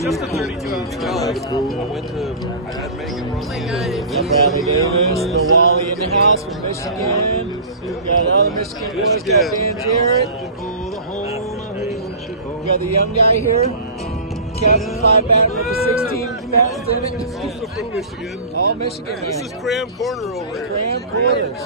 Just a 32-ounce. I had Megan run Bradley Davis, the Wally in the house from Michigan. We've got other Michigan boys, got Dan Jarrett. We got the young guy here, Captain 5-bat with the 16 bats in it. Also from Michigan. All Michigan. This is Cram Corner over here. Cram Quarters.